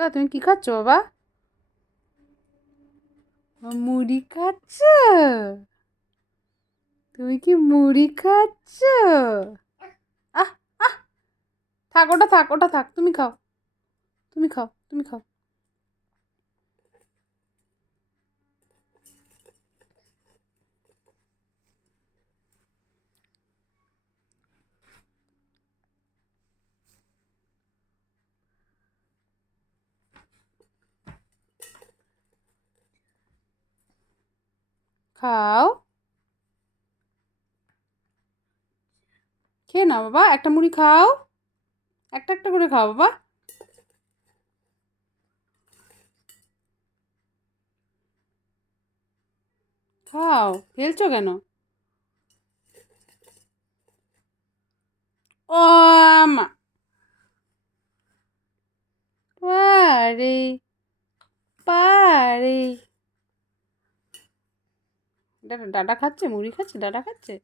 বা তুমি কি খাচ্ছ বাবা? মুড়ি খাচ্ছ? তুমি কি মুড়ি খাচ্ছ? আহ আহ থাক, ওটা থাক, ওটা থাক, তুমি খাও, তুমি খাও, তুমি খাও। খাও, খেয়ে নাও বাবা, একটা মুড়ি খাও, একটা একটা করে খাও বাবা। খাও, ফেলছো কেন? ও মা, পারে, পারে। ডাটা খাচ্ছে, মুড়ি খাচ্ছে, ডাটা খাচ্ছে।